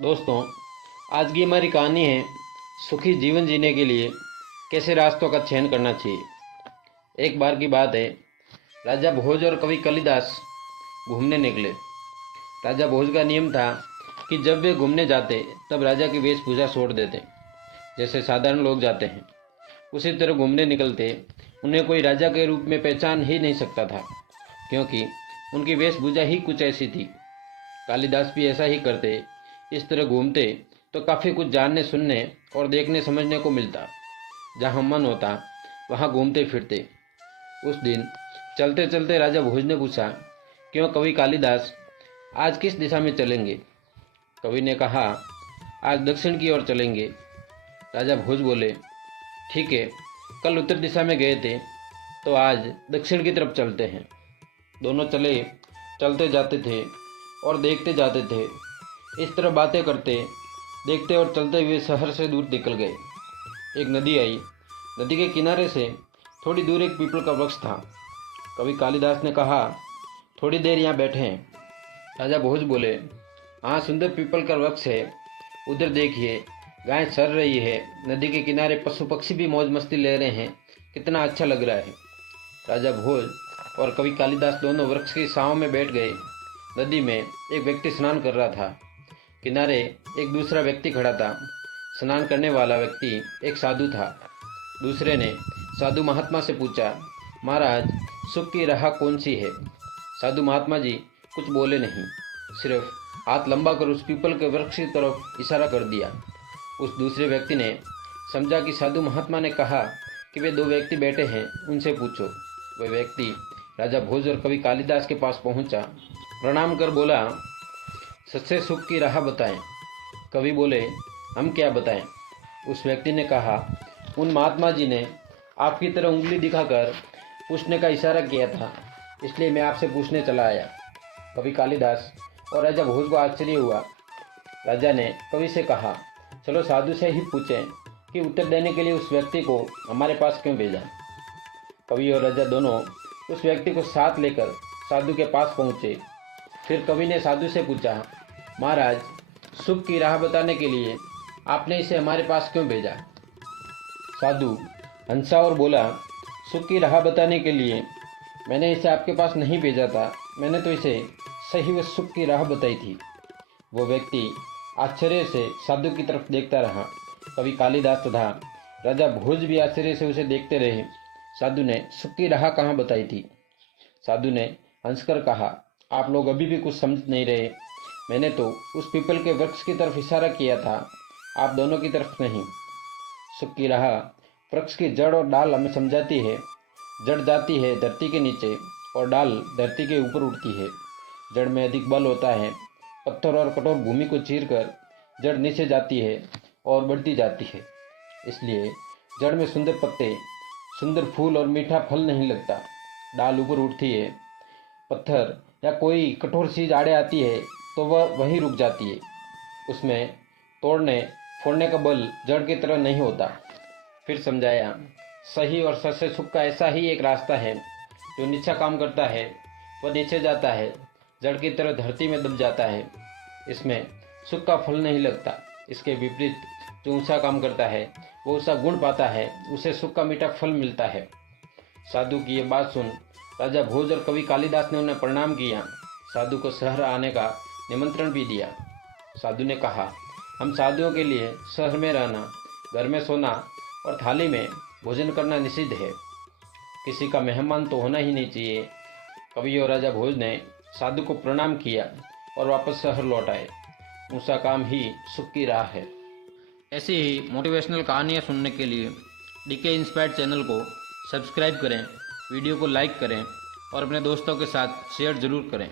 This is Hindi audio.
दोस्तों, आज की हमारी कहानी है सुखी जीवन जीने के लिए कैसे रास्तों का चयन करना चाहिए। एक बार की बात है, राजा भोज और कवि कालिदास घूमने निकले। राजा भोज का नियम था कि जब वे घूमने जाते तब राजा की वेशभूषा छोड़ देते, जैसे साधारण लोग जाते हैं उसी तरह घूमने निकलते। उन्हें कोई राजा के रूप में पहचान ही नहीं सकता था, क्योंकि उनकी वेशभूषा ही कुछ ऐसी थी। कालिदास भी ऐसा ही करते। इस तरह घूमते तो काफ़ी कुछ जानने सुनने और देखने समझने को मिलता। जहाँ मन होता वहाँ घूमते फिरते। उस दिन चलते चलते राजा भोज ने पूछा, क्यों कवि कालिदास, आज किस दिशा में चलेंगे? कवि ने कहा, आज दक्षिण की ओर चलेंगे। राजा भोज बोले, ठीक है, कल उत्तर दिशा में गए थे तो आज दक्षिण की तरफ चलते हैं। दोनों चलते जाते थे और देखते जाते थे। इस तरह बातें करते, देखते और चलते हुए शहर से दूर निकल गए। एक नदी आई। नदी के किनारे से थोड़ी दूर एक पीपल का वृक्ष था। कवि कालिदास ने कहा, थोड़ी देर यहाँ बैठे हैं। राजा भोज बोले, हाँ, सुंदर पीपल का वृक्ष है, उधर देखिए, गाय चर रही है, नदी के किनारे पशु पक्षी भी मौज मस्ती ले रहे हैं, कितना अच्छा लग रहा है। राजा भोज और कवि कालिदास दोनों वृक्ष की छांव में बैठ गए। नदी में एक व्यक्ति स्नान कर रहा था। किनारे एक दूसरा व्यक्ति खड़ा था। स्नान करने वाला व्यक्ति एक साधु था। दूसरे ने साधु महात्मा से पूछा, महाराज, सुख की राह कौन सी है? साधु महात्मा जी कुछ बोले नहीं, सिर्फ हाथ लंबा कर उस पीपल के वृक्ष की तरफ इशारा कर दिया। उस दूसरे व्यक्ति ने समझा कि साधु महात्मा ने कहा कि वे दो व्यक्ति बैठे हैं, उनसे पूछो। वह व्यक्ति राजा भोज और कवि कालिदास के पास पहुंचा, प्रणाम कर बोला, सच्चे सुख की राह बताएं। कवि बोले, हम क्या बताएं? उस व्यक्ति ने कहा, उन महात्मा जी ने आपकी तरह उंगली दिखाकर पूछने का इशारा किया था, इसलिए मैं आपसे पूछने चला आया। कवि कालिदास और राजा भोज को आश्चर्य हुआ। राजा ने कवि से कहा, चलो साधु से ही पूछें कि उत्तर देने के लिए उस व्यक्ति को हमारे पास क्यों भेजा। कवि और राजा दोनों उस व्यक्ति को साथ लेकर साधु के पास पहुँचे। फिर कवि ने साधु से पूछा, महाराज, सुख की राह बताने के लिए आपने इसे हमारे पास क्यों भेजा? साधु हंसा और बोला, सुख की राह बताने के लिए मैंने इसे आपके पास नहीं भेजा था, मैंने तो इसे सही व सुख की राह बताई थी। वो व्यक्ति आश्चर्य से साधु की तरफ देखता रहा। कवि कालिदास तथा राजा भोज भी आश्चर्य से उसे देखते रहे। साधु ने सुख की राह कहाँ बताई थी? साधु ने हंसकर कहा, आप लोग अभी भी कुछ समझ नहीं रहे। मैंने तो उस पीपल के वृक्ष की तरफ इशारा किया था, आप दोनों की तरफ नहीं। सुख की राह वृक्ष की जड़ और डाल हमें समझाती है। जड़ जाती है धरती के नीचे और डाल धरती के ऊपर उठती है। जड़ में अधिक बल होता है। पत्थर और कठोर भूमि को चीरकर जड़ नीचे जाती है और बढ़ती जाती है। इसलिए जड़ में सुंदर पत्ते, सुंदर फूल और मीठा फल नहीं लगता। डाल ऊपर उठती है। पत्थर या कोई कठोर चीज आड़े आती है तो वह वहीं रुक जाती है। उसमें तोड़ने फोड़ने का बल जड़ की तरह नहीं होता। फिर समझाया, सही और सच्चे सुख का ऐसा ही एक रास्ता है। जो नीचा काम करता है वह नीचे जाता है, जड़ की तरह धरती में दब जाता है। इसमें सुख का फल नहीं लगता। इसके विपरीत जो ऊंचा काम करता है वो ऊंचा गुण पाता है, उसे सुख का मीठा फल मिलता है। साधु की ये बात सुन राजा भोज और कवि कालिदास ने उन्हें प्रणाम किया। साधु को शहर आने का निमंत्रण भी दिया। साधु ने कहा, हम साधुओं के लिए शहर में रहना, घर में सोना और थाली में भोजन करना निषिद्ध है। किसी का मेहमान तो होना ही नहीं चाहिए। कवि और राजा भोज ने साधु को प्रणाम किया और वापस शहर लौट आए। ऊंचा काम ही सुख की राह है। ऐसी ही मोटिवेशनल कहानियाँ सुनने के लिए डीके इंस्पायर्ड चैनल को सब्सक्राइब करें, वीडियो को लाइक करें और अपने दोस्तों के साथ शेयर ज़रूर करें।